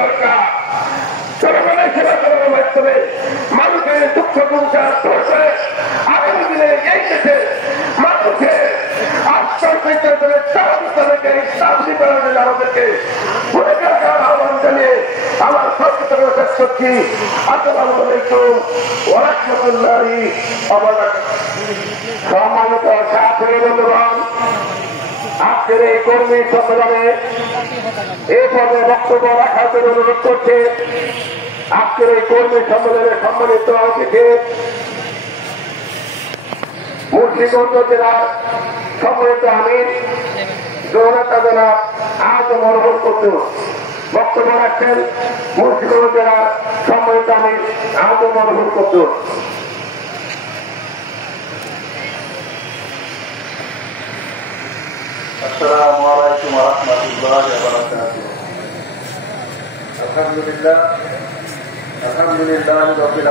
দরকার। জনগণের সেবা করার মাধ্যমে মানুষের দুঃখ দুর্দশা ধসে আগামী দিনে এই দেশে মানুষের আমাদেরকে আহ্বান জানিয়ে আমার সচেতন শেষ করছি। আসসালামু আলাইকুম ওয়া রাহমাতুল্লাহি ওয়া বারাকাতুহু। সম্মানিত ছাত্র বন্ধুগণ, আজকের এই কর্মী সম্মেলনে এই পর্বে বক্তব্য রাখার জন্য অনুরোধ করছে আজকের এই কর্মী সম্মেলনে সম্মানিত অতিথি মুন্সিগঞ্জ জেলার সম্মানিত আমির জননেতা জনাব আজম মরহুম কুদ্দুস বক্তব্য রাখছেন। মুন্সিগঞ্জ জেলার সম্মানিত আমির আজম মরহুম কুদ্দুস। আসসালামু আলাইকুম ওয়া রাহমাতুল্লাহি ওয়া বারাকাতুহু। আলহামদুলিল্লাহ রাব্বিল